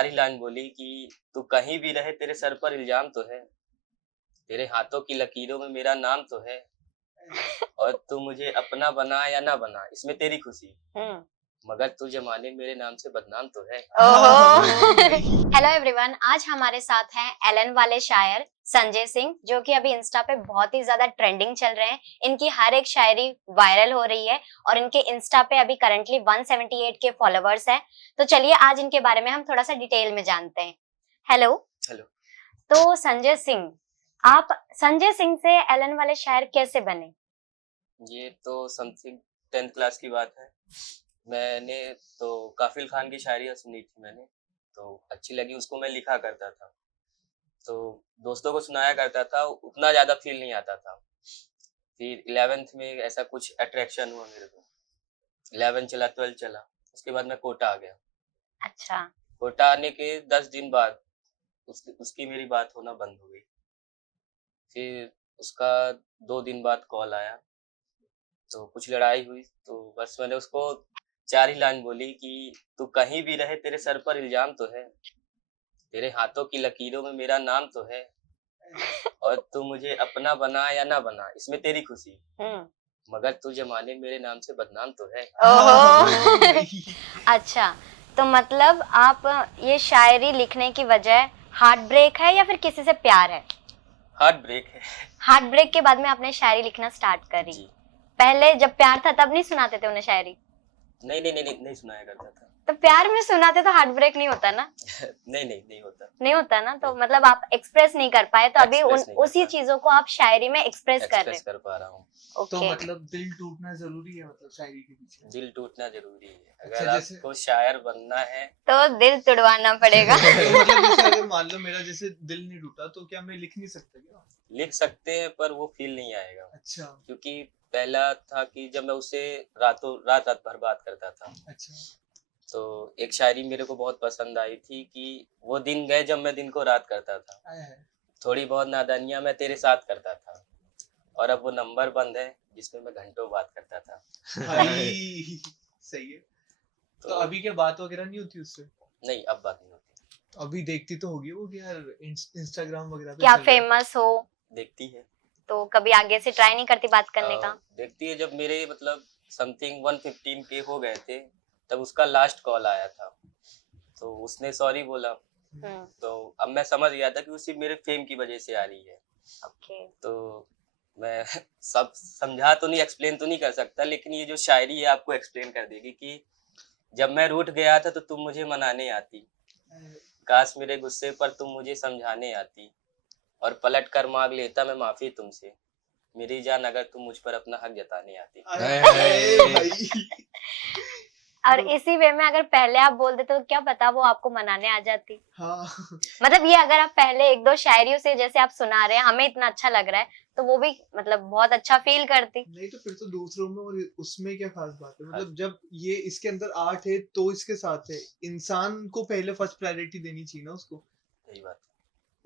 चार ही लाइन बोली कि तू कहीं भी रहे तेरे सर पर इल्जाम तो है, तेरे हाथों की लकीरों में मेरा नाम तो है, और तू मुझे अपना बना या ना बना इसमें तेरी खुशी, मगर तू जमाने मेरे नाम से बदनाम तो है। हेलो एवरीवन, आज हमारे साथ हैं एलन वाले शायर संजय सिंह, जो कि अभी इंस्टा पे बहुत ही ज्यादा ट्रेंडिंग चल रहे हैं। इनकी हर एक शायरी वायरल हो रही है और इनके इंस्टा पे अभी करंटली 178 के फॉलोवर्स हैं। तो चलिए आज इनके बारे में हम थोड़ा सा डिटेल में जानते हैं। हेलो। तो संजय सिंह, आप संजय सिंह से एलन वाले शायर कैसे बने? ये तो समथिंग 10th क्लास की बात है। मैंने तो काफिल खान की शायरियाँ सुनी थी मैंने, तो अच्छी लगी, उसको मैं लिखा करता था, तो दोस्तों को सुनाया करता था, उतना ज्यादा फील नहीं आता था। फिर 11th में ऐसा कुछ अट्रैक्शन हुआ मेरे को, 11 चला 12 चला, उसके बाद मैं कोटा आ गया। अच्छा। कोटा आने के 10 दिन बाद उसकी मेरी बात होना बंद हो गई। फिर उसका 2 दिन बाद कॉल आया, तो कुछ लड़ाई हुई, तो बस मैंने उसको 4 ही लाइन बोली कि तू कहीं भी रहे तेरे सर पर इल्जाम तो है, तेरे हाथों की लकीरों में मेरा नाम तो है, और तू मुझे अपना बना या ना बना इसमें तेरी खुशी, मगर तू जमाने मेरे नाम से बदनाम तो है। अच्छा, तो मतलब आप ये शायरी लिखने की वजह हार्ट ब्रेक है या फिर किसी से प्यार है? हार्ट ब्रेक है। हार्ट ब्रेक के बाद में आपने शायरी लिखना स्टार्ट करी। पहले जब प्यार था तब नहीं सुनाते थे उन्हें शायरी? नहीं सुनाया करता था। तो प्यार में सुनाते तो हार्ट ब्रेक नहीं होता ना? नहीं होता। नहीं होता ना, तो मतलब आप एक्सप्रेस नहीं कर पाए, तो अभी उसी चीजों को आप शायरी में एक्सप्रेस कर पा रहा हूँ। तो मतलब दिल टूटना जरूरी है, मतलब शायरी के पीछे दिल टूटना जरूरी है। अगर आपको शायर बनना है तो दिल तुड़वाना पड़ेगा। मतलब जैसे अगर मान लो मेरा जैसे दिल नहीं टूटा तो क्या मैं लिख नहीं सकता? क्या लिख सकते हैं, पर वो फील नहीं आएगा। अच्छा। क्योंकि पहला था कि जब मैं उससे रात भर बात करता था। अच्छा। तो एक शायरी मेरे को बहुत पसंद आई थी कि वो दिन गए जब मैं दिन को रात करता था, थोड़ी बहुत नादानियां मैं तेरे साथ करता था, और अब वो नंबर बंद है जिसमें मैं घंटों बात करता था। सही है। तो अभी क्या बात वगैरह नहीं होती उससे? नहीं, अब बात नहीं होती। अभी देखती तो होगी वो कि यार इंस्टाग्राम वगैरह पे क्या फेमस हो? देखती है। तो कभी आगे से ट्राई नहीं करती बात करने का? देखती है। जब मेरे मतलब समथिंग 115 के हो गए थे तब उसका लास्ट कॉल आया था, तो उसने सॉरी बोला। तो अब मैं समझ गया था कि उसी मेरे फेम की वजह से आ रही है। तो मैं सब समझा तो नहीं, एक्सप्लेन तो नहीं कर सकता, लेकिन ये जो शायरी है आपको एक्सप्लेन कर देगी कि जब मैं रूठ गया था तो तुम मुझे मनाने आती, काश मेरे गुस्से पर तुम मुझे समझाने आती, और पलट कर मांग लेता मैं माफी तुमसे, मेरी जान अगर तुम मुझ पर अपना हक जताने आती। और इसी वे में अगर पहले आप बोल देते तो क्या पता वो आपको मनाने आ जाती। हाँ। मतलब ये अगर आप पहले एक दो शायरियों से जैसे आप सुना रहे हैं, हमें इतना अच्छा लग रहा है, तो वो भी मतलब बहुत अच्छा फील करती। नहीं तो फिर तो दूसरों में और उसमें क्या खास बात है? मतलब जब ये इसके अंदर आर्ट है तो इसके साथ है, इंसान को पहले फर्स्ट प्रायोरिटी देनी चाहिए ना उसको। सही बात।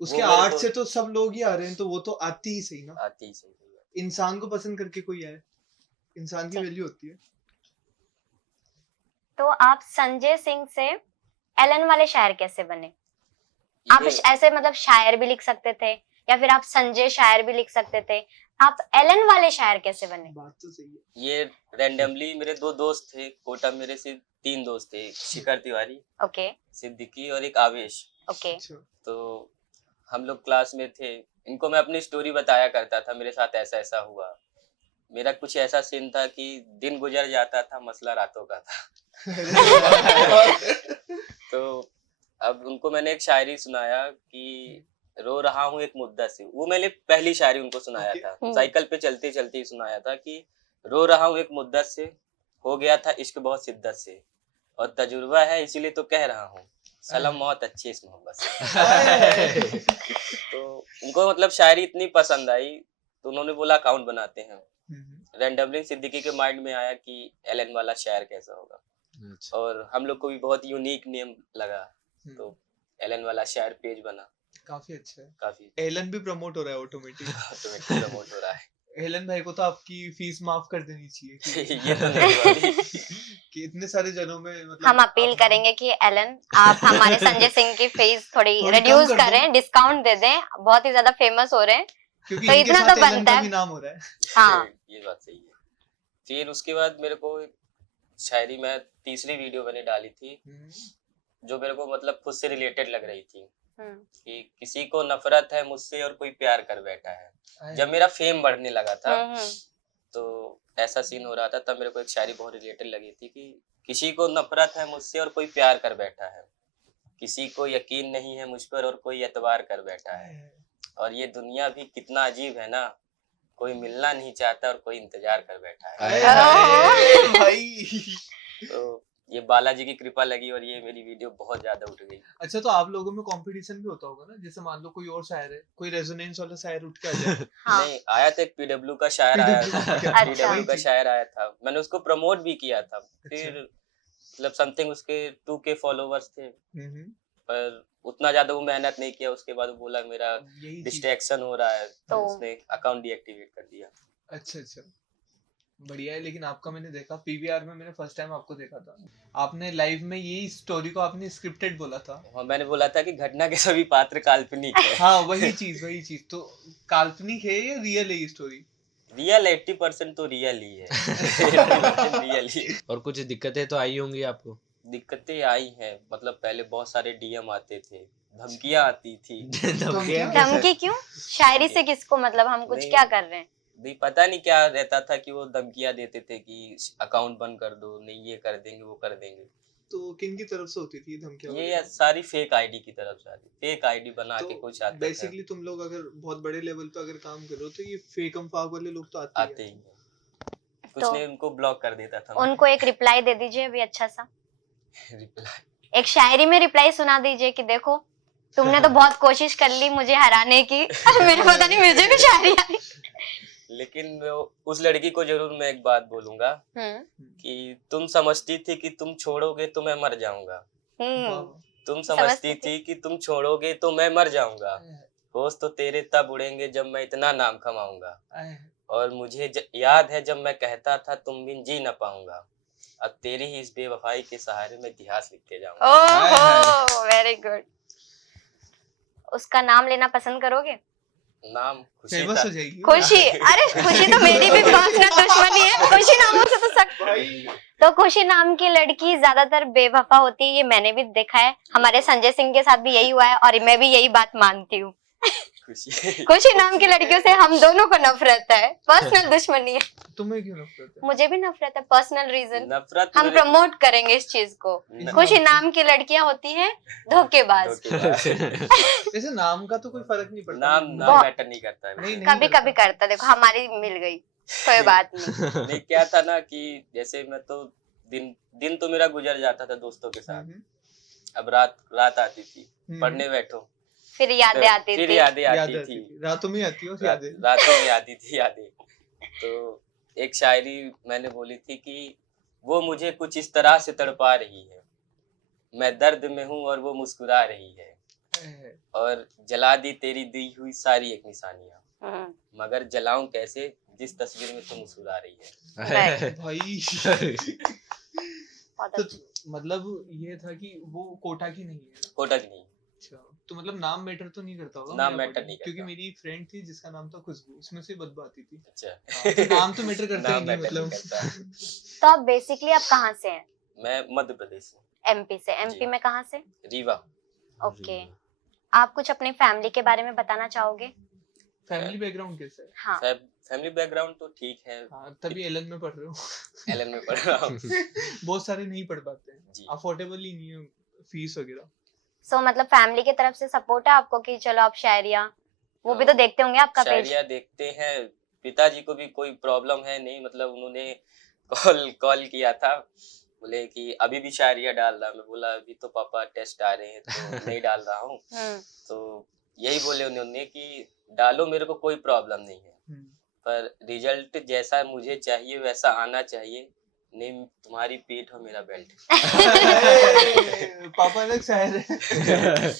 उसके आर्ट से तो सब लोग ही आ रहे हैं, तो वो तो आती ही सही ना। आती ही सही। इंसान को पसंद करके कोई आए, इंसान की वैल्यू होती है। तो आप संजय सिंह से एलन वाले शायर कैसे बने? आप ऐसे मतलब शायर भी लिख सकते थे या फिर आप संजय शायर भी लिख सकते थे, आप एलन वाले शायर कैसे बने? बात तो सही है। ये रैंडमली मेरे 2 दोस्त थे कोटा, मेरे से 3 दोस्त थे, शिखर तिवारी, ओके, सिद्दीकी और एक आवेश। ओके। तो हम लोग क्लास में थे, इनको मैं अपनी स्टोरी बताया करता था, मेरे साथ ऐसा ऐसा हुआ। मेरा कुछ ऐसा सीन था कि दिन गुजर जाता था, मसला रातों का था। तो अब उनको मैंने एक शायरी सुनाया कि रो रहा हूँ एक मुद्दत से, वो मैंने पहली शायरी उनको सुनाया था, साइकिल पे चलते चलते ही सुनाया था कि रो रहा हूँ एक मुद्दत से, हो गया था इश्क बहुत शिद्दत से, और तजुर्बा है इसीलिए तो कह रहा हूँ, सलाम बहुत अच्छी इस मोहब्बत से। तो उनको मतलब शायरी इतनी पसंद आई, तो उन्होंने बोला अकाउंट बनाते हैं। रैंडमली सिद्दीकी के माइंड में आया कि एलन वाला शायर कैसा होगा, और हम लोग को भी बहुत यूनिक नेम लगा, तो एलन वाला शायर पेज बना। काफी अच्छा है। काफी एलन भी प्रमोट हो रहा है ऑटोमेटिक प्रमोट हो रहा है। एलन भाई को तो आपकी फीस माफ कर देनी चाहिए। ये तो नहीं कि इतने सारे जनों में मतलब हम अपील आप- करेंगे कि एलन आप हमारे संजय सिंह की फीस थोड़ी थोड़ी कम रिड्यूस कर दो। करें, डिस्काउंट दे दें, बहुत ही ज्यादा फेमस हो रहे हैं। क्योंकि तो इनके इतना साथ तो एलन बनता का है। भी नाम हो रहा है। हाँ ये बात सही है। फिर उसके बाद मेरे को एक शायरी में तीसरी वीडियो मैंने डाली थी जो मेरे को मतलब खुद से रिलेटेड लग रही थी कि किसी को नफरत है मुझसे और कोई प्यार कर बैठा है। जब मेरा फेम बढ़ने लगा था तो ऐसा सीन हो रहा था, तब मेरे को एक शायरी बहुत रिलेटेड लगी थी कि किसी को नफरत है मुझसे और कोई प्यार कर बैठा है, किसी को यकीन नहीं है मुझ पर और कोई एतबार कर बैठा है, और ये दुनिया भी कितना अजीब है ना, कोई मिलना नहीं चाहता और कोई इंतजार कर बैठा है। हाय हाय भाई। तो ये बालाजी की कृपा लगी और ये मेरी वीडियो बहुत ज्यादा उठ गई। अच्छा, तो आप लोगों में कंपटीशन भी होता होगा ना, जैसे मान लो कोई और शायर है, कोई रेजोनेंस वाला शायर उठ के आ जाए। हाँ नहीं, आया था एक पीडब्ल्यू का शायर आया PW था। क्या? अच्छा। पीडब्ल्यू वही का चीज। शायर आया था, मैंने उसको प्रमोट भी किया था। अच्छा। फिर मतलब समथिंग उसके 2K फॉलोवर्स थे, हम्म, पर उतना ज्यादा वो मेहनत नहीं किया। उसके बाद वो बोला मेरा यही चीज। डिस्ट्रैक्शन हो रहा है, तो उसने अकाउंट डीएक्टिवेट कर दिया। अच्छा अच्छा, बढ़िया है। लेकिन आपका मैंने देखा पीवीआर में, मैंने फर्स्ट टाइम आपको देखा था, आपने लाइव में यही स्टोरी को आपने स्क्रिप्टेड बोला था। और मैंने बोला था कि घटना के सभी पात्र काल्पनिक है। हाँ वही चीज। तो काल्पनिक है या रियल है ये स्टोरी? रियल 80% तो रियल ही है। 80% रियल ही। और कुछ दिक्कतें तो आई होंगी आपको? दिक्कतें आई हैं, मतलब पहले बहुत सारे डीएम आते थे, धमकियां आती थी। धमकियां? धमकी क्यों? शायरी से किसको मतलब? हम कुछ नहीं। क्या कर रहे हैं? नहीं पता नहीं क्या रहता था कि वो धमकियां देते थे कि अकाउंट बंद कर दो, नहीं ये कर देंगे वो कर देंगे। तो किन की तरफ से होती थी ये धमकियां ये वगैरह? सारी फेक आईडी की तरफ से आती, फेक आईडी बना के कुछ तो आता था। बेसिकली तुम लोग अगर बहुत बड़े लेवल पे अगर काम कर रहे हो तो ये फेक अफवाह वाले लोग तो आते आते ही ही हैं। हैं। कुछ तो ने उनको ब्लॉक कर देता था। उनको एक रिप्लाई दे दीजिए अभी अच्छा सा, रिप्लाई एक शायरी में रिप्लाई सुना दीजिए कि देखो तुमने तो बहुत कोशिश कर ली मुझे हराने की। मेरे पता नहीं मुझे भी शायरी आई। लेकिन उस लड़की को जरूर मैं एक बात बोलूंगा कि तुम समझती थी कि तुम छोड़ोगे तो मैं मर जाऊंगा। वाह। तुम समझती समझती थी कि तुम छोड़ोगे तो मैं मर जाऊंगा। होश तो तेरे तब उड़ेंगे जब मैं इतना नाम कमाऊंगा। और मुझे याद है जब मैं कहता था तुम बिन जी न पाऊंगा। अब तेरी ही इस बेवफाई के सहारे मैं इतिहास लिख के जाऊंगा। ओहो वेरी गुड। उसका नाम लेना पसंद करोगे? नाम खुशी फेमस था। हो जाएगी। खुशी? अरे खुशी तो मेरी भी पर्सनल दुश्मनी है, खुशी नामों से तो भाई तो खुशी नाम की लड़की ज्यादातर बेवफा होती है, ये मैंने भी देखा है। हमारे संजय सिंह के साथ भी यही हुआ है और मैं भी यही बात मानती हूँ। खुशी खुशी नाम की लड़कियों से हम दोनों को नफरत है, पर्सनल दुश्मनी है। तुम्हें क्यों नफरत है? मुझे भी नफरत है, पर्सनल रीजन। नफरत हम मेरे- प्रमोट करेंगे इस चीज को। न- खुशी नाम की लड़कियां होती हैं धोखेबाज। धोखेबाज। वैसे नाम का तो कोई फर्क नहीं पड़ता। नाम बहुत- मैटर नहीं करता है। नहीं, नहीं। कभी कभी करता, देखो हमारी मिल गई, कोई बात नहीं। नहीं क्या था ना कि जैसे मैं तो दिन तो मेरा गुजर जाता था दोस्तों के साथ। अब रात आती थी, पढ़ने बैठो, फिर यादें आती फिर थी। यादें याद आती आती थी। थी, रातों में आती हो यादें। रातों में आती थी यादें। तो एक शायरी मैंने बोली थी कि वो मुझे कुछ इस तरह से तड़पा रही है, मैं दर्द में हूँ और वो मुस्कुरा रही है, और जला दी तेरी दी हुई सारी एक निशानियां, मगर जलाऊं कैसे जिस तस्वीर में तुम मुस्कुरा रही है। भाई बहुत तो अच्छा। मतलब ये था कि वो कोटा की नहीं है। कोटा की नहीं। अच्छा, तो मतलब नाम मैटर तो नहीं करता होगा? नाम मेरा मैटर body नहीं में, क्योंकि करता। मेरी एक फ्रेंड थी जिसका नाम था खुशबू, उसमें से बदबू आती थी। अच्छा। हाँ, तो नाम तो मैटर करता ही नाम नहीं मैटर नहीं मतलब। करता। तो आप बेसिकली आप कहाँ से हैं? मैं मध्य प्रदेश से, एमपी से। एमपी जी। में कहाँ से? रीवा। ओके। आप कुछ अपनी फैमिली के बारे में बताना चाहोगे? फैमिली बैकग्राउंड कैसा है? हाँ। फैमिली बैकग्राउंड तो ठीक है, हाँ, तभी एलन में पढ़ रहे हो। एलन में पढ़ रहा हूँ। बहुत सारे नहीं पढ़ पाते हैं, जी। अफोर्डेबल ही नहीं है फीस वगैरह। सो मतलब फैमिली की तरफ से सपोर्ट है आपको कि चलो आप शायरिया, वो भी तो देखते होंगे आपका पेज? शायरिया देखते हैं, पिताजी को भी कोई प्रॉब्लम है नहीं, मतलब उन्होंने कॉल किया था, बोले कि अभी भी शायरिया डाल रहा। मैं बोला अभी तो पापा टेस्ट आ रहे हैं तो नहीं डाल रहा हूँ। तो यही बोले उन्होंने कि डालो, मेरे को कोई प्रॉब्लम नहीं है, पर रिजल्ट जैसा मुझे चाहिए वैसा आना चाहिए, नहीं तुम्हारी पीठ हो मेरा बेल्ट। पापा अलग शायर है।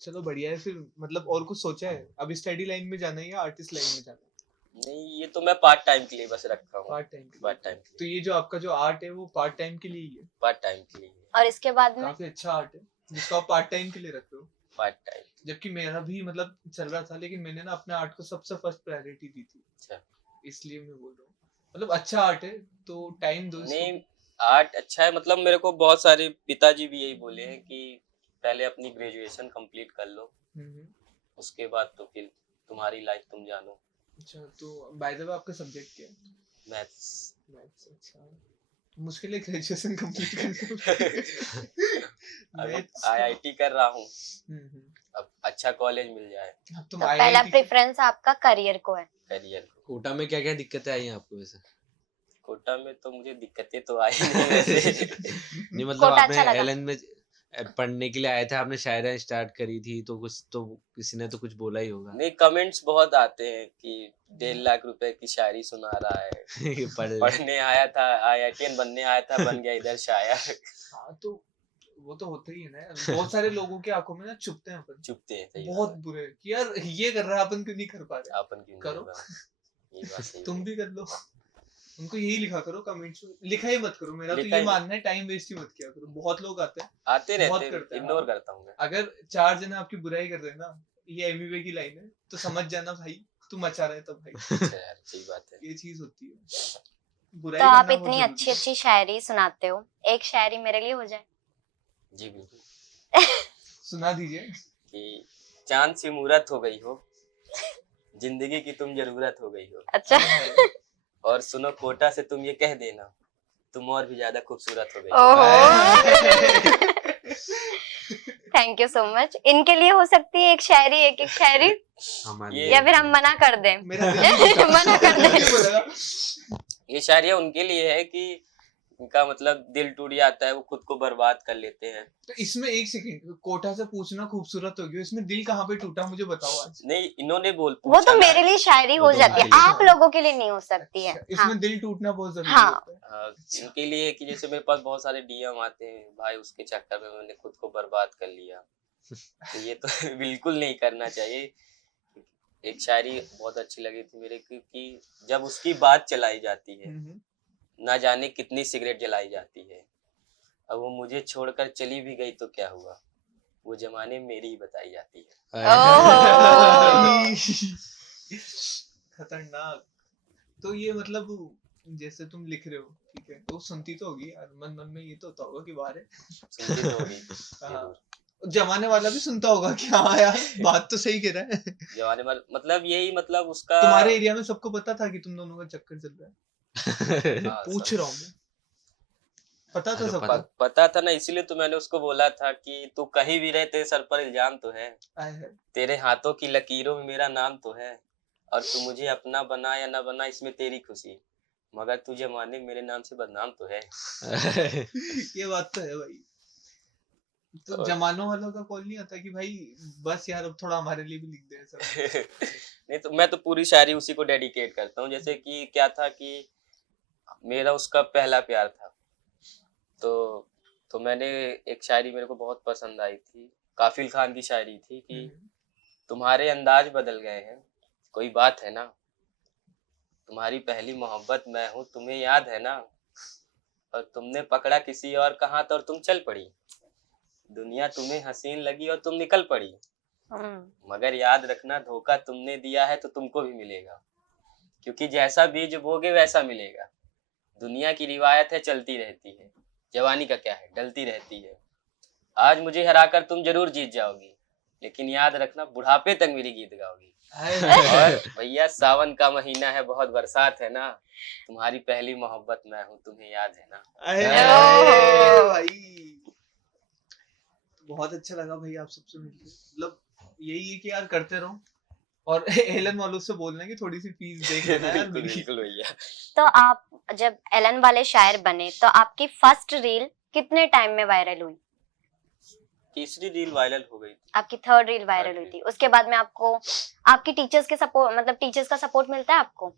चलो बढ़िया है फिर। मतलब और कुछ सोचा है? अब स्टडी लाइन में जाना है या आर्टिस्ट लाइन में जाना है? नहीं, ये तो मैं पार्ट टाइम के लिए बस रखा हूँ, पार्ट टाइम के पार्ट लिए। टाइम के तो लिए, ये जो आपका जो आर्ट है वो पार्ट टाइम के लिए ही है? पार्ट टाइम के लिए, और इसके बाद में काफी अच्छा आर्ट है जिसको आप पार्ट टाइम के लिए रख रहे हो। Part time. जबकि मेरा भी मतलब चल रहा था, लेकिन मैंने ना अपने आर्ट को सबसे फर्स्ट प्रायोरिटी दी थी, अच्छा, इसलिए मैं बोल रहा हूँ। मतलब अच्छा आर्ट है तो टाइम दो इसको। नहीं आर्ट अच्छा है, मतलब मेरे को बहुत सारे पिताजी भी यही बोले हैं कि पहले अपनी ग्रेजुएशन कंप्लीट कर लो, हम्म। उसके बाद तो फिर तुम्हारी लाइफ तुम जानो। अच्छा, तो बाय द वे आपका सब्जेक्ट क्या है? मैथ्स। मैथ्स। अच्छा, मुश्किल है ग्रेजुएशन कंप्लीट करना। अभी मैथ्स आईआईटी कर रहा हूँ, हम्म। अब अच्छा कॉलेज मिल जाए अब तुम तो पहला आईआईटी प्रेफरेंस आपका करियर को है। करियर को। कोटा में क्या क्या दिक्कतें आई हैं आपको वैसे? कोटा में तो मुझे दिक्कतें तो आई नहीं वैसे। नहीं मतलब कोटा आपने अच्छा लगा? एलन में पढ़ने के लिए आए थे, आपने शायरी स्टार्ट करी थी, तो कुछ तो किसी ने तो कुछ बोला ही होगा। नहीं, कमेंट्स बहुत आते हैं कि 1.5 लाख रुपए की शायरी सुना रहा है, ये पढ़ ले। पढ़ने आया था, आईआईटीएन बनने आया था, बन गया इधर शायर। हाँ, तो वो तो होता ही है ना। बहुत सारे लोगों की आंखों में ना चुभते हैं अपन, चुपते हैं, सही बहुत बात बुरे कि यार ये कर रहा है, अपन क्यों नहीं कर पा है, रहे। आपन क्यों नहीं करो। कर रहा? ये बात सही तुम है। भी कर लो। उनको यही लिखा करो कमेंट्स में, लिखा ही मत करो। मेरा तो लिखा ये ही मानना है, टाइम वेस्ट ही मत किया करो। बहुत लोग आते हैं, आते बहुत रहते करते हैं, हैं। इग्नोर हाँ। करता हूँ मैं। अगर 4 जने आपकी बुराई कर रहे हैं ना, ये एमिवे की लाइन है, तो समझ जाना भाई तू मचा रहा है तब भाई। अच्छा यार, सही बात है। ये चीज होती है, तो बुराई आप करना बहुत इतनी जरूरी अच्छी है। अच्छी शायरी सुनाते हो, एक शायरी मेरे लिए हो जाए? जी बिल्कुल। सुना दीजिए। कि चांद सी मूरत हो गई हो, जिंदगी की तुम जरूरत हो गई हो, अच्छा। और सुनो कोटा से तुम ये कह देना, तुम और भी ज्यादा खूबसूरत हो गई हो। ओहो। Thank you so much. इनके लिए हो सकती है एक शायरी, एक एक शायरी, हमारे ये- या फिर हम मना कर दें? मेरा दिल नहीं टूटा। मना कर दे। क्यों बोलेगा? ये शायरिया उनके लिए है कि उनका मतलब दिल टूट जाता है, वो खुद को बर्बाद कर लेते हैं। तो इसमें एक सेकंड, कोटा से पूछना खूबसूरत हो गया, इसमें दिल कहाँ पे टूटा मुझे बताओ आज। नहीं, इन्होंने वो पूछा तो ना। मेरे लिए शायरी वो हो तो जाती है, उनके लिए। आप लोगों के लिए नहीं हो सकती है। अच्छा, इसमें हाँ। दिल टूटना बहुत जरूरी हाँ। होता है। हाँ, इनके लिए कि जैसे मेरे पास बहुत सारे डीएम आते हैं, भाई उसके चक्कर में मैंने खुद को बर्बाद कर लिया, तो ये तो बिल्कुल नहीं करना चाहिए। एक शायरी बहुत अच्छी लगी थी मेरे को कि जब उसकी बात चलाई जाती है, हम्म। ना जाने कितनी सिगरेट जलाई जाती है, अब वो मुझे छोड़कर चली भी गई तो क्या हुआ, वो जमाने मेरी ही बताई जाती है। ओहो। खतरनाक। तो ये मतलब जैसे तुम लिख रहे हो, ठीक है, तो सुनती तो होगी यार, मन मन में ये तो होता होगा कि बाहर है। सुनती तो होगी हाँ। जरूर। जमाने वाला भी सुनता होगा कि हाँ यार बात तो सही कह रहा है। जमाने मतलब यही मतलब उसका तुम्हारे एरिया में सबको पता था कि तुम दोनों का चक्कर चल रहा है? हाँ, पूछ सब रहा हूँ मैं, पता था अरे सबको? पता था ना, इसीलिए तो मैंने उसको बोला था कि तू कहीं भी रहे तेरे सर पर इल्जाम तो है, आए है। तेरे हाथों की लकीरों में मेरा नाम तो है, और तू मुझे अपना बना या ना बना इसमें तेरी खुशी, मगर तू जमाने में मेरे नाम से बदनाम तो है। ये बात तो है भाई। तो और- जमानों वालों का कॉल नहीं आता कि भाई बस यार अब थोड़ा हमारे लिए भी लिख दे सब? नहीं तो मैं तो पूरी शायरी उसी को डेडिकेट करता हूँ। जैसे कि क्या था कि मेरा उसका पहला प्यार था, तो मैंने एक शायरी मेरे को बहुत पसंद आई थी, काफिल खान की शायरी थी कि तुम्हारे अंदाज बदल गए हैं, कोई बात है ना, तुम्हारी पहली मोहब्बत मैं हूँ, तुम्हें याद है ना, और तुमने पकड़ा किसी और का हाथ और तुम चल पड़ी, दुनिया तुम्हें हसीन लगी और तुम निकल पड़ी, मगर याद रखना धोखा तुमने दिया है तो तुमको भी मिलेगा, क्योंकि जैसा बीज बोगे वैसा मिलेगा, दुनिया की रिवायत है चलती रहती है, जवानी का क्या है डलती रहती है, आज मुझे हराकर तुम जरूर जीत जाओगी, लेकिन याद रखना बुढ़ापे तक मेरी गीत गाओगी, और भैया सावन का महीना है बहुत बरसात है ना, तुम्हारी पहली मोहब्बत मैं हूँ तुम्हें याद है ना। अरे भाई बहुत अच्छा लगा भाई आप सबसे मिलके। मतलब यही है कि यार करते रहो, और एलन वालों से बोलना कि थोड़ी सी फीस देख लेना यार बिल्कुल मेरी। बिल्कुल भैया। तो आप जब एलन वाले शायर बने तो आपकी फर्स्ट रील कितने टाइम में वायरल हुई? तीसरी रील वायरल हो गई थी। आपकी थर्ड रील वायरल हुई Third थी, उसके बाद में आपको आपकी टीचर्स के सपोर्ट, मतलब टीचर्स का सपोर्ट मिलता है आपको?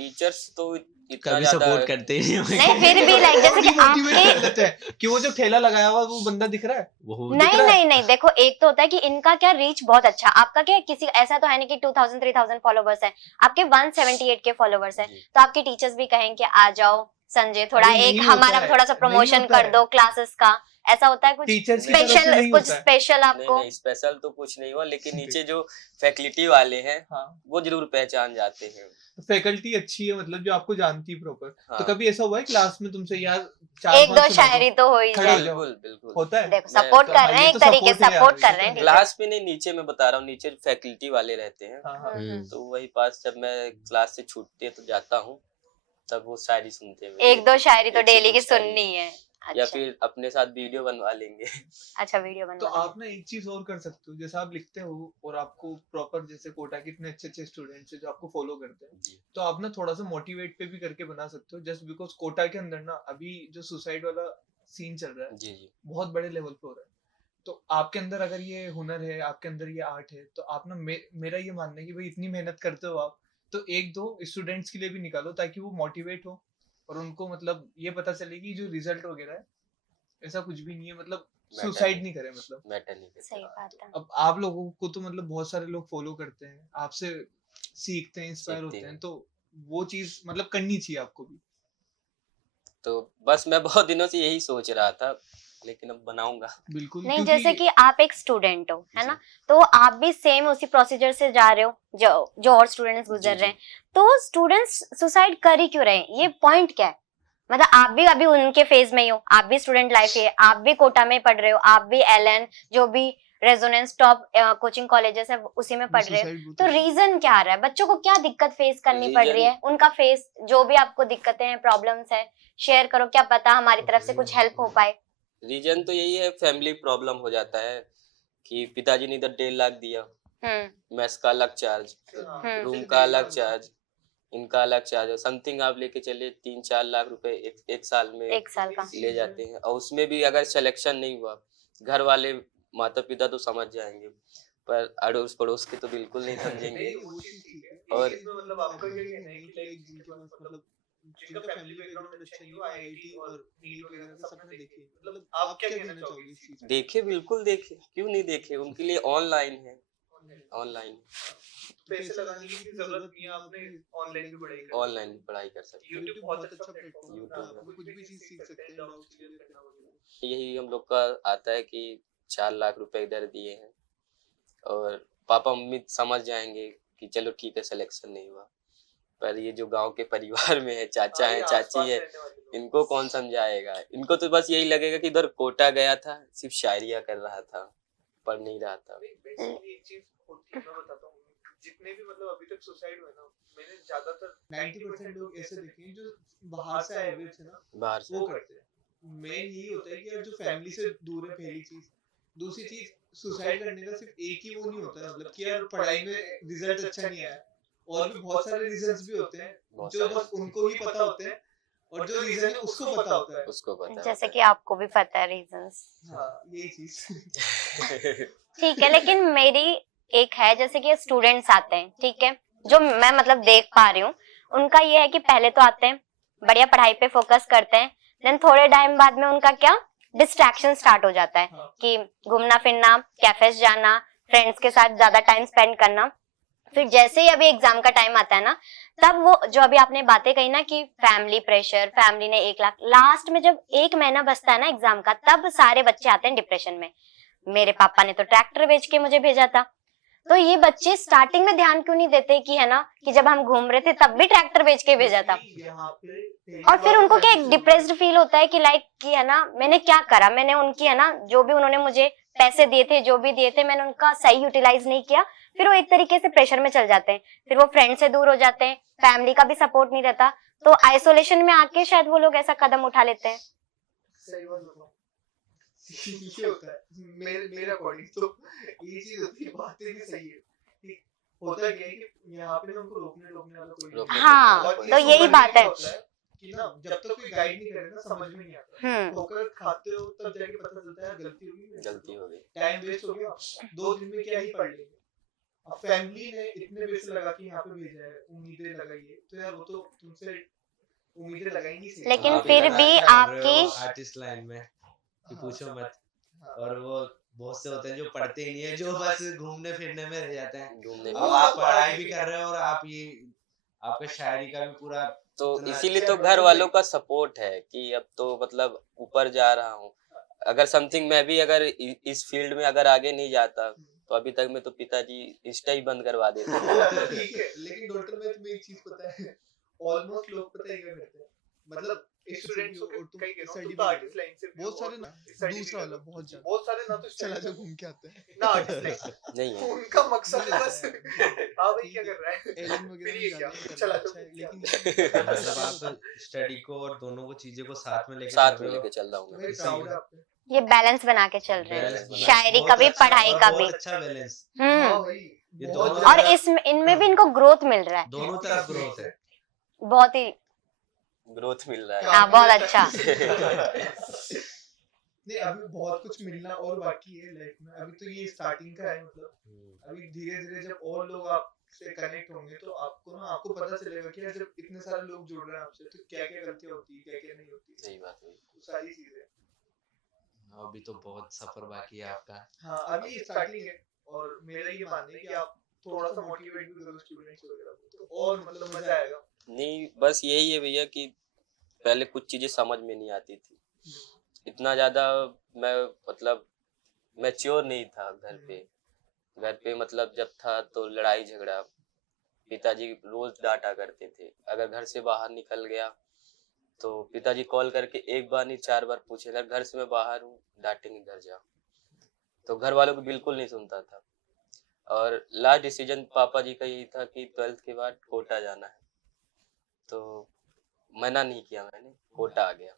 टीचर्स तो इतना कभी ज्यादा सपोर्ट करते ही नहीं नहीं हमें। फिर भी लाइक जैसे कि Demotivate कर आपके देते हैं कि वो जो ठेला लगाया हुआ है, वो बंदा दिख रहा है। वो दिख नहीं रहा है? नहीं नहीं देखो एक तो होता है कि इनका क्या रीच बहुत अच्छा, आपका क्या है, किसी ऐसा तो है नहीं कि 2000 3000 फॉलोवर्स है, आपके 178 के फॉलोवर्स है, जी। तो आपके टीचर्स भी कहेंगे आ जाओ संजय थोड़ा अरे नहीं एक होता हमारा है, थोड़ा सा नहीं प्रमोशन होता कर है। दो क्लासेस का, ऐसा होता है कुछ टीचर्स की नहीं, तरफ से स्पेशल, नहीं कुछ होता है। स्पेशल नहीं आपको? नहीं स्पेशल तो कुछ नहीं हुआ, लेकिन नीचे जो फैकल्टी वाले हैं हाँ, वो जरूर पहचान जाते हैं। तो फैकल्टी अच्छी है, मतलब जो आपको जानती है प्रॉपर। तो हाँ। कभी ऐसा हुआ है क्लास में तुमसे यार एक 4-5 दो सुना शायरी दो, तो हो ही खड़े हो जाए। जाओ। बिल्कुल बिल्कुल। होता है? देखो मैं सपोर्ट तो- कर हाँ, रहे हैं ये एक तो तरीके support है यार, सपोर्ट ये कर रहे तो हैं है। क्लास में नहीं, नीचे मैं बता रहा हूँ, नीचे फैकल्टी वाले रहते हैं। हाँ, हाँ। तो वही पास जब मैं क्लास से छूटते तो जाता हूँ, तब वो शायरी सुनते हैं मेरी। एक दो शायरी तो एक से डेली दो की शायरी। सुननी है। या अच्छा फिर अपने साथ वीडियो बनवा लेंगे। अच्छा वीडियो तो बनवा आप ना एक चीज और कर सकते हो, जैसे आप लिखते हो और आपको प्रॉपर, जैसे कोटा के इतने अच्छे अच्छे स्टूडेंट्स हैं जो आपको फॉलो करते हैं, जी। तो आप ना थोड़ा सा मोटिवेट पे भी करके बना सकते हो। जस्ट बिकॉज कोटा के अंदर ना अभी जो सुसाइड वाला सीन चल रहा है, जी जी बहुत बड़े लेवल पे हो रहा है। तो आपके अंदर अगर ये हुनर है, आपके अंदर ये आर्ट है, तो आप ना मेरा ये मानना है कि भाई इतनी मेहनत करते हो आप, तो एक दो स्टूडेंट्स के लिए भी निकालो ताकि वो मोटिवेट हो और उनको मतलब ये पता चले कि जो रिजल्ट वगैरह है ऐसा कुछ भी नहीं है, मतलब सुसाइड नहीं करे, मतलब मैटर नहीं करता। सही बात है। अब आप लोगों को तो मतलब बहुत सारे लोग फॉलो करते हैं, आपसे सीखते हैं, इंस्पायर सीखते होते हैं, हैं। तो वो चीज मतलब करनी चाहिए आपको भी। तो बस मैं बहुत दिनों से यही सोच रहा था, लेकिन अब बनाऊंगा। बिल्कुल, नहीं क्योंकि जैसे कि आप एक स्टूडेंट हो है जी। ना, तो आप भी सेम उसी प्रोसीजर से जा रहे हो जो और स्टूडेंट्स गुजर जी, रहे हैं, तो स्टूडेंट्स सुसाइड कर ही क्यों रहे हैं, ये पॉइंट क्या है? मतलब आप भी अभी उनके फेज में ही हो, आप भी स्टूडेंट लाइफ है, आप भी कोटा में पढ़ रहे हो, आप भी एलएन जो भी रेजोनेंस टॉप कोचिंग कॉलेजेस है उसी में पढ़ रहे हो, सुसाइड तो रीजन क्या आ रहा है? बच्चों को क्या दिक्कत फेस करनी पड़ रही है? उनका फेस जो भी आपको दिक्कतें हैं, प्रॉब्लम्स है, शेयर करो, क्या पता हमारी तरफ से कुछ हेल्प हो पाए। रीजन तो यही है, फैमिली प्रॉब्लम हो जाता है कि पिताजी ने इधर 1.5 लाख दिया, मेस का अलग चार्ज, रूम का अलग चार्ज, इनका अलग चार्ज, समथिंग आप लेके चले 3-4 लाख रुपए एक साल में एक साल का ले जाते हैं। और उसमें भी अगर सिलेक्शन नहीं हुआ, घर वाले माता पिता तो समझ जाएंगे, पर अड़ोस पड़ोस के तो बिल्कुल नहीं समझेंगे। नहीं, वो चीज ठीक है। और- इसमें मतलब आपका क्या कहना है कि लाइक जिनके पास मतलब जिनका फैमिली बैकग्राउंड अच्छा नहीं है, वो आईआईटी और नीट वगैरह का सपना देखे, मतलब आप क्या कहना चाहोगे इस चीज पे? देखे, बिल्कुल देखे, क्यों नहीं देखे, उनके लिए ऑनलाइन है, ऑनलाइन पैसे लगाने की भी जरूरत नहीं है, आपने ऑनलाइन भी पढ़ाई कर ऑनलाइन पढ़ाई कर सकते हैं। यूट्यूब बहुत अच्छा प्लेटफॉर्म है, YouTube आप कुछ भी चीज सीख सकते हैं, डाउट्स क्लियर करना वगैरह। यही हम लोग का आता है कि 4 लाख रुपए इधर दिए हैं और पापा मम्मी समझ जाएंगे कि चलो ठीक है, सिलेक्शन नहीं हुआ। पर ये जो गांव के परिवार में है, चाचा है, चाची है, इनको कौन समझाएगा? इनको तो बस यही लगेगा कि इधर कोटा गया था, सिर्फ शायरिया कर रहा था, पढ़ नहीं रहा था। बेसिकली एक चीज होती है, मैं बताता हूँ, जितने भी मतलब अभी तक सुसाइड हुए ना, मैंने ज्यादातर 90% लोग ऐसे देखे हैं जो बाहर से आए हुए थे ना, बाहर से वो करते हैं। मेन यही होता है कि यार जो फैमिली से दूर है, पहली चीज। दूसरी चीज, सुसाइड करने का सिर्फ एक ही वो नहीं होता है, मतलब कि यार पढ़ाई में रिजल्ट अच्छा नहीं आया, और भी बहुत सारे रीजंस भी होते हैं बहुत जो सारे। बस उनको ही पता होते हैं, और जो रीजन है उसको पता होता है। उसको पता जैसे कि आपको भी पता है रीजंस। हाँ, यही चीज। है। ठीक है, लेकिन मेरी एक है, जैसे कि स्टूडेंट्स आते हैं, ठीक है, जो मैं मतलब देख पा रही हूँ, उनका ये है कि पहले तो आते हैं, बढ़िया पढ़ाई पे फोकस करते हैं, देन थोड़े टाइम बाद में उनका क्या डिस्ट्रैक्शन स्टार्ट हो जाता है कि घूमना फिरना, कैफेस जाना, फ्रेंड्स के साथ ज्यादा टाइम स्पेंड करना। फिर जैसे ही अभी एग्जाम का टाइम आता है ना, तब वो जो अभी आपने बातें कही ना कि फैमिली प्रेशर, फैमिली ने 1 लाख, लास्ट में जब 1 महीना बचता है ना एग्जाम का, तब सारे बच्चे आते हैं डिप्रेशन में। मेरे पापा ने तो ट्रैक्टर बेच के मुझे भेजा था, तो ये बच्चे स्टार्टिंग में ध्यान क्यों नहीं देते कि है ना, कि जब हम घूम रहे थे तब भी ट्रैक्टर बेच के भेजा था, और फिर उनको क्या एक डिप्रेस्ड फील होता है कि लाइक कि है ना, मैंने क्या करा, मैंने उनकी है ना, जो भी उन्होंने मुझे पैसे दिए थे, जो भी दिए थे, मैंने उनका सही यूटिलाइज नहीं किया। फिर वो एक तरीके से प्रेशर में चल जाते हैं, फिर वो फ्रेंड से दूर हो जाते हैं, फैमिली का भी सपोर्ट नहीं रहता, तो आइसोलेशन में आके शायद वो लोग ऐसा कदम उठा लेते हैं। सही बात बताऊं, ये होता है मेरे अकॉर्डिंग तो ये चीज होती है, बात तेरी सही है कि होता क्या है कि यहाँ पे ना उनको रोकने वाला कोई नहीं है। हाँ, और तो इस यही उम्र में बात क्या है। होता कि ना जब तक कोई गाइड नहीं करे ना, समझ में नहीं आता। ठोकर खाते हो तब जाके पता चलता है गलती हो गई, गलती हो गई। टाइम वेस्ट हो गया, 2 दिन में क्या ही पढ़ लेंगे। अब फैमिली ने इतने पैसे लगा के यहाँ पे भेजा है, उम्मीदें लगाई है, तो यार वो तो तुमसे उम्मीदें लगाएंगी सही। लेकिन आप फिर इधर भी आके आ रहे हो आपकी आर्टिस्ट लाइन में कि हाँ, पूछो मत। हाँ, और वो बहुत से होते हैं जो पढ़ते ही नहीं है, जो बस घूमने फिरने में रह जाते हैं। घूमने अब में आप पढ़ाई भी कर रहे हो और आप ये आपका शायरी का भी पूरा तो इतना इसीलिए अच्छा तो घर वालों का सपोर्ट है कि अब तो मतलब ऊपर जा रहा हूँ। अगर समथिंग मैं भी अगर इस फील्ड में अगर आगे नहीं जाता तो अभी तक में तो पिताजी इंस्टा ही बंद करवा देते ठीक है, लेकिन डॉक्टर में तुम्हें एक चीज पता है, ऑलमोस्ट लोग पता है क्या करते हैं, मतलब स्टूडेंट्स और तुम स्टडी भी आर्टिस्ट लाइन से बहुत सारे ना, दूसरा वाला बहुत ज्यादा, बहुत सारे ना तो चला जो घूम के आते हैं ना आर्टिस्ट लाइन, नहीं है। उनका मकसद बस हाँ भाई क्या कर रहा है, एलन वगैरह में क्या चला जो लेकिन मतलब आप स्टडी को और दोनों को चीजें को साथ में लेके साथ चल में रहे हो। लेके चल रहा हूँ मैं। मैं प्राउड है आप पे। ये बैलेंस बना के चल रहे बैलेंस हैं, शायरी का भी पढ़ाई का भी। बहुत अच्छा बैलेंस। हाँ हम्म। भाई ये बहुत दोनों और ज्यादा इसमें इनमें भी इनको ग्रोथ मिल रहा है, दोनों तरफ ग्रोथ है। बहुत ही। ग्रोथ मिल रहा है। हाँ, बहुत अच्छा। नहीं अभी बहुत कुछ मिलना और बाकी है लाइफ में, अभी तो ये स्टार्टिंग का है, मतलब अभी धीरे धीरे जब और लोग आपसे कनेक्ट होंगे तो आपको ना आपको पता चलेगा कि यार जब इतने सारे लोग जुड़ रहे हैं आपसे तो क्या क्या गलतियां होती है, क्या क्या नहीं होती, सही बात है। वो सारी चीजें। अभी तो बहुत सफर बाकी है आपका। हाँ अभी स्टार्टिंग है, और मेरा ये मानना है कि आप थोड़ा सा मोटिवेट भी करो स्टूडेंट्स वगैरह को तो और मतलब मजा आएगा। नहीं बस यही है भैया कि पहले कुछ चीजें समझ में नहीं आती थी, इतना ज्यादा मैं मतलब मैच्योर नहीं था घर पे मतलब जब था तो लड़ाई झगड़ा, पिताजी रोज डांटा करते थे। अगर घर से बाहर निकल गया तो पिताजी कॉल करके एक बार नहीं 4 बार पूछे, अगर घर से मैं बाहर हूँ डांटेंगे घर जाओ। तो घर वालों को बिल्कुल नहीं सुनता था। और लास्ट डिसीजन पापा जी का यही था कि 12th के बाद कोटा जाना है, तो मना नहीं किया मैंने, कोटा आ गया।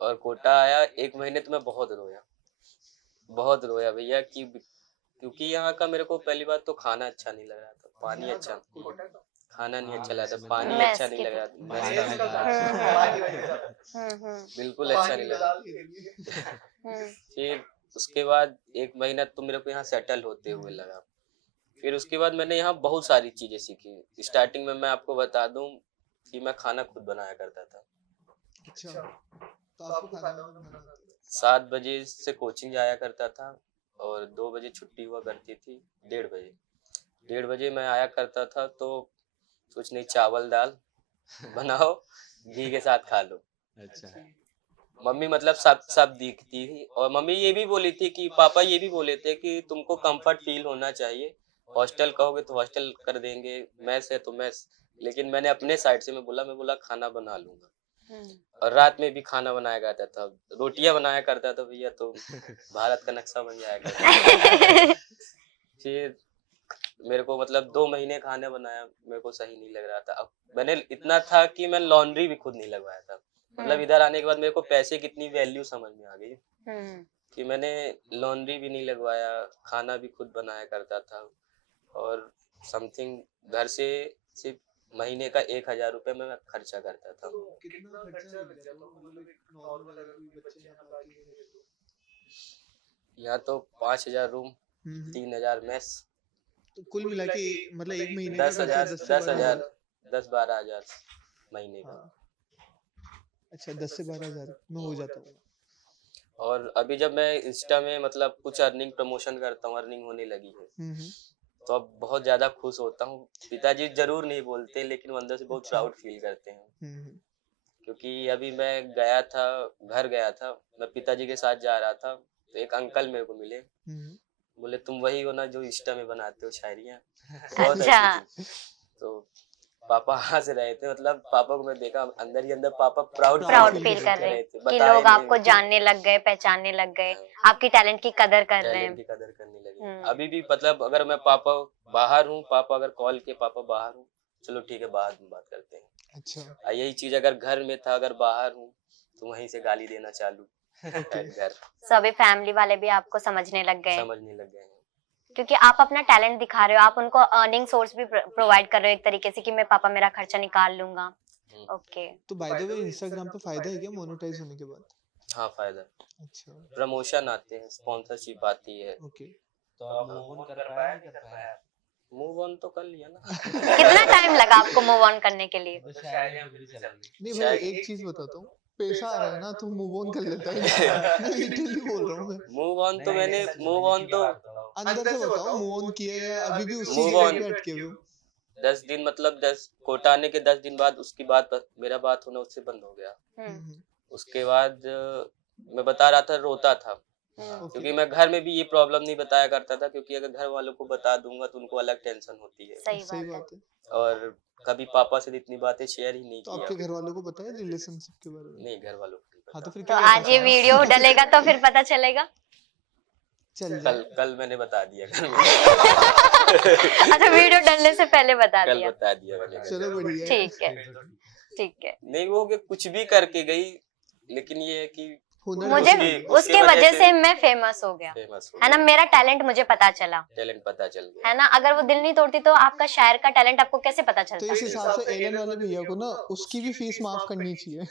और कोटा आया 1 महीने तो मैं बहुत रोया भैया कि क्योंकि यहाँ का मेरे को पहली बात तो खाना अच्छा नहीं लग रहा था, पानी अच्छा, खाना नहीं अच्छा लगा था, पानी Mess अच्छा नहीं की लग रहा तो- था, mess का हम्म। बिल्कुल अच्छा नहीं लगा। फिर उसके बाद 1 महीना तो मेरे को यहाँ सेटल होते हुए लगा। फिर उसके बाद मैंने यहाँ बहुत सारी चीजें सीखी। स्टार्टिंग में मैं आपको बता दूं कि मैं खाना खुद बनाया करता था। अच्छा तो आपको खाना बनाना आता है? 7 बजे से कोचिंग जाया करता था और 2 बजे छुट्टी हुआ करती थी। 1:30 बजे मैं आया करता था, तो कुछ नहीं चावल दाल बनाओ घी के साथ खा लो। अच्छा। मम्मी मतलब सब सब दिखती थी, और मम्मी ये भी बोली थी कि पापा ये भी बोले थे कि तुमको कंफर्ट फील होना चाहिए, हॉस्टल कहोगे तो हॉस्टल कर देंगे, मैस है तो मैस। लेकिन मैंने अपने साइड से मैं बोला खाना बना लूंगा। और रात में भी खाना बनाया करता था, रोटियां बनाया करता था भैया, तो भारत का नक्शा बन जाया करता। फिर मेरे को मतलब 2 महीने खाना बनाया, मेरे को सही नहीं लग रहा था। अब मैंने इतना था कि मैं लॉन्ड्री भी खुद नहीं लगवाया था। मतलब इधर आने के बाद मेरे को पैसे कितनी वैल्यू समझ में आ गई कि मैंने लॉन्ड्री भी नहीं लगवाया, खाना भी खुद बनाया करता था। और समथिंग घर से सिर्फ महीने का 1000 रुपये में मैं खर्चा करता था। तो कितना खर्चा लग जाता है, मतलब एक नॉर्मल अगर कोई बच्चे यहाँ पे आके रहे तो? यहाँ तो 5000 रूम, 3000 मेस, तो कुल मिला के मतलब एक महीने का खर्चा 10,000 10-12 हजार महीने का। अच्छा 10 से 12 हज़ार में हो जाता है। और अभी जब मैं इंस्टा में मतलब कुछ अर्निंग प्रमोशन करता हूँ, अर्निंग होने लगी है, तो अब बहुत ज्यादा खुश होता हूँ। पिताजी जरूर नहीं बोलते लेकिन वो अंदर से बहुत प्राउड फील करते हैं। क्योंकि अभी मैं घर गया था, मैं पिताजी के साथ जा रहा था, तो एक अंकल मेरे को मिले, बोले तुम वही हो ना जो इंस्टा में बनाते हो शायरियाँ, बहुत अच्छा। अच्छी थी। तो पापा हंस रहे थे, मतलब पापा को मैं देखा अंदर ही अंदर पापा प्राउड फील कर रहे हैं कि लोग आपको जानने लग गए, पहचानने लग गए, आपकी टैलेंट की कदर कर रहे टैलेंट की हैं। कदर करने लगे। अभी भी मतलब अगर मैं पापा बाहर हूँ, पापा अगर कॉल के पापा बाहर हूँ, चलो ठीक है बाहर में बात करते हैं। अच्छा यही चीज अगर घर में था, अगर बाहर हूँ तो वहीं से गाली देना चालू घर सो अभी फैमिली वाले भी आपको समझने लग गए, समझने लग गए हैं। क्योंकि आप अपना टैलेंट दिखा रहे हो, आप उनको अर्निंग सोर्स भी प्रोवाइड कर रहे हो एक तरीके से कि मैं पापा मेरा खर्चा निकाल लूंगा। ओके। तो बाय द वे इंस्टाग्राम पे फायदा है क्या मोनेटाइज होने के बाद? हाँ फायदा, अच्छा प्रमोशन आते हैं, स्पॉन्सरशिप आती है। ओके। तो आप मूव ऑन कर पाया नहीं कर पाया? मूव ऑन तो कर लिया ना। कितना टाइम लगा आपको मूव ऑन करने के लिए? तो शायरी भी चला ली। नहीं भाई शायद- एक चीज बताता हूँ, पैसा आ रहा है ना तो मूव ऑन कर लेता है नहीं लिटरली बोल रहा हूँ मैं। मूव ऑन तो मैंने मूव ऑन तो अंदर से बताओ मूव ऑन किया है या अभी भी उसी Move जगह on। पे अटके हुए हो? 10 दिन मतलब 10 कोटा आने के 10 दिन बाद उसकी मेरा बात होना उससे बंद हो गया। हम्म, उसके बाद मैं बता रहा था रोता था, हम्म, क्योंकि मैं घर में भी ये प्रॉब्लम नहीं बताया करता था, क्योंकि अगर घर वालों को बता दूंगा तो उनको अलग टेंशन होती है। सही सही बात है। बात है। और कभी पापा से इतनी बातें शेयर ही नहीं तो किया। आपके घर वालों को पता है रिलेशनशिप के बारे में? नहीं, घर वालों को नहीं हाँ तो पता। फिर तो क्या आज ये वीडियो डलेगा तो फिर पता चलेगा। चल कल मैंने बता दिया घर में। अच्छा, वीडियो डलने से पहले बता कल दिया। बता दिया मैंने। चलो बढ़िया है। ठीक है, ठीक है। नहीं वो कि कुछ भी करके गई, लेकिन ये है कि हुनर मुझे उसकी उसके वजह से मैं फेमस हो गया, फेमस हो है ना। मेरा टैलेंट मुझे पता चला, टैलेंट पता चल गया। है ना। अगर वो दिल नहीं तोड़ती तो आपका शायर का टैलेंट आपको कैसे पता तो चलता? इस हिसाब से एलन वाले भैया को ना उसकी भी फीस माफ करनी चाहिए।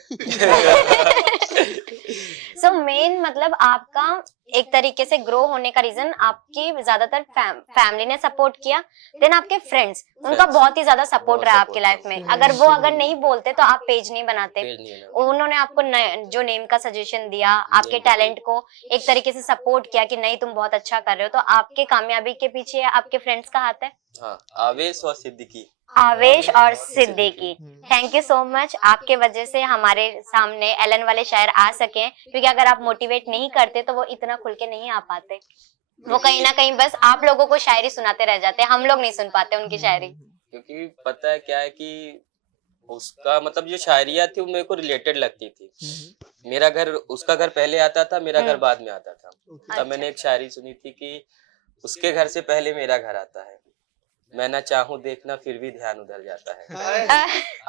सो मेन मतलब आपका एक तरीके से ग्रो होने का रीजन आपकी ज्यादातर फैमिली ने सपोर्ट किया, देन आपके फ्रेंड्स, उनका Friends, बहुत ही ज्यादा सपोर्ट बहुत रहा support आपकी लाइफ था। में। Friends, अगर वो तो अगर नहीं बोलते तो आप पेज नहीं बनाते। पेज नहीं बना। उन्होंने आपको जो नेम का सजेशन दिया, आपके Name टैलेंट को एक तरीके से सपोर्ट किया कि नहीं तुम बहुत अच्छा कर रहे हो, तो आपके कामयाबी के पीछे आपके फ्रेंड्स का हाथ है। हाँ, आवेश और सिद्दीकी। आवेश और Siddiqui, hmm. Thank you so much. आपके वजह से हमारे सामने एलन वाले शायर आ सके, क्योंकि अगर आप मोटिवेट नहीं करते तो वो इतना खुल के नहीं आ पाते। वो कहीं ना कहीं बस आप लोगों को शायरी सुनाते रह जाते हैं, हम लोग नहीं सुन पाते उनकी शायरी। क्योंकि पता है क्या है कि उसका मतलब जो शायरिया थी वो मेरे को रिलेटेड लगती थी। मेरा घर उसका घर पहले आता था, मेरा घर बाद में आता था। ओके। तब मैंने एक शायरी सुनी थी कि उसके घर से पहले मेरा घर आता है, मैं ना चाहूं देखना फिर भी ध्यान उधर जाता है।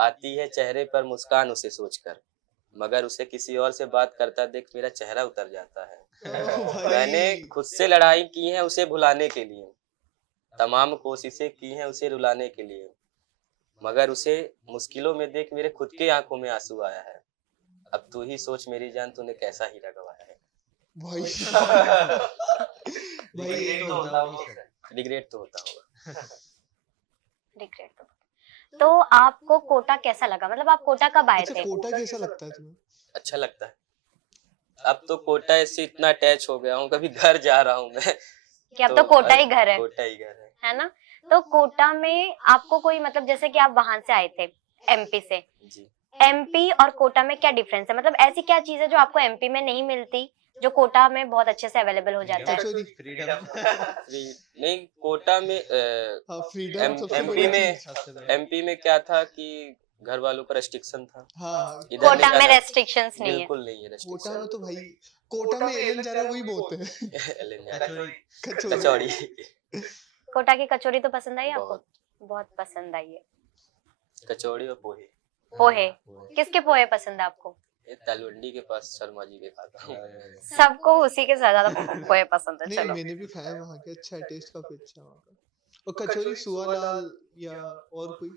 आती है चेहरे पर मुस्कान उसे सोचकर, मगर उसे किसी और से बात करता देख मेरा चेहरा उतर जाता है। मैंने खुद से लड़ाई की है उसे भुलाने के लिए, तमाम कोशिशें की हैं उसे रुलाने के लिए, मगर उसे मुश्किलों में देख मेरे खुद के आंखों में आंसू आया है। अब तू ही सोच मेरी जान तूने कैसा हीरा गवाया है। भाई भाई ये तो रिग्रेट तो होता होगा। रिग्रेट तो आपको कोटा कैसा लगा? मतलब आप कोटा कब आए अच्छा थे? कोटा कैसा लगता है तुम्हें? अच्छा लगता है। अब तो कोटा से इतना अटैच हो गया हूँ, कभी घर जा रहा हूँ मैं कि अब तो कोटा ही घर है, कोटा ही घर है ना। तो कोटा में आपको कोई मतलब जैसे कि आप वहां से आए थे एमपी से, जी। एमपी और कोटा में क्या डिफरेंस है? मतलब ऐसी क्या चीज है जो आपको एमपी में नहीं मिलती जो कोटा में बहुत अच्छे से अवेलेबल हो जाता है? कचौरी। नहीं कोटा में हाँ फ्रीडम सबसे एमपी बड़ी में चीज। एमपी में क्या था कि घर वालों पर रेस्ट्रिक्शन था। हाँ इधर कोटा नहीं में जाना- रेस्ट्रिक्शंस नहीं है। बिल्कुल नहीं है कोटा रेस्ट्रिक्शन। में तो भाई कोटा में एलन जा रहा है वही बहुत है। कचौरी। कचौड़ी कोटा की कचौरी तो पसंद आई आपको? बहुत। बहुत पसंद आई है। कचौड़ी और पोहे। पोहे, किसके पोहे पसंद है आपको? ये तलवंडी के पास शर्मा जी के खाता हूँ। सबको उसी के ज्यादा पोहे पसंद है। नहीं चलो, मैंने भी खाया वहाँ के, अच्छा है, टेस्ट काफी अच्छा है वहाँ का। और कचौरी सुआलाल या और कोई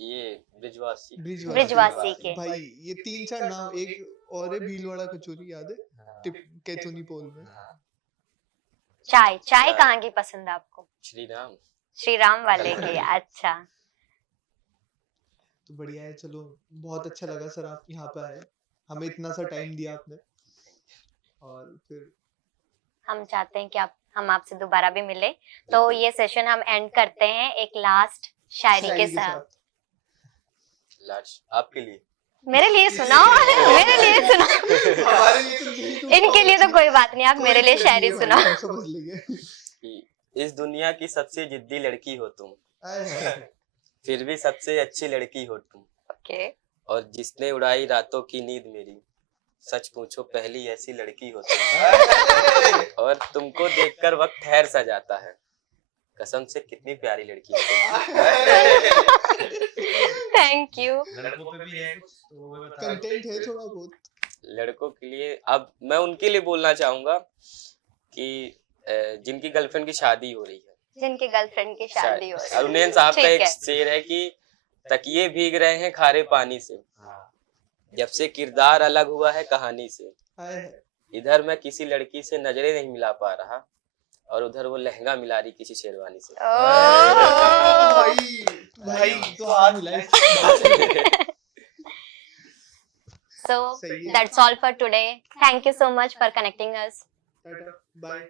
ये ब्रिजवासी ब्रिजवासी के। भाई ये 3-4 नाम, एक और है भीलवाड़ा कचौरी याद है टिप कैथोनी पोल में। चाय चाय। कहाँ की पसंद है आपको? श्री राम। श्री राम वाले की, अच्छा। तो बढ़िया है, चलो बहुत अच्छा लगा सर आप यहाँ पे आए, हमें इतना सा टाइम दिया आपने। और फिर हम चाहते हैं कि हम आपसे दोबारा भी मिले, तो ये सेशन हम एंड करते हैं एक लास्ट शायरी के साथ। लास्ट आपके लिए मेरे लिए सुनाओ, मेरे लिए सुनाओ। हमारे लिए तो नहीं, तुम इनके लिए तो कोई बात नहीं, आप मेरे लिए शायरी सुनाओ। हम समझ लेंगे। कि इस दुनिया की सबसे जिद्दी लड़की हो तुम, आए हाय। फिर भी सबसे अच्छी लड़की हो तुम, ओके, और जिसने उड़ाई रातों की नींद मेरी, सच पूछो पहली ऐसी लड़की हो तुम, और तुमको देखकर वक्त ठहर सा जाता है, कसम से कितनी प्यारी लड़की हो तुम। Thank you. लड़कों पे भी है कुछ तो वो बता। कंटेंट है थोड़ा बहुत। लड़कों के लिए अब मैं उनके लिए बोलना चाहूंगा कि जिनकी गर्लफ्रेंड की शादी हो रही है, जिनकी गर्लफ्रेंड की शादी हो रही है। अरुणेन साहब का ठीक एक है। शेर है कि तकिए भीग रहे हैं खारे पानी से, जब से किरदार अलग हुआ है कहानी से, आए हाय। इधर मैं किसी लड़की से नजरें नहीं मिला पा रहा, और उधर वो लहंगा मिला रही किसी शेरवानी से। Oh. भाई तो हाथ मिलाए। So सही है। that's all for today. Thank you so much for connecting us. Tata bye.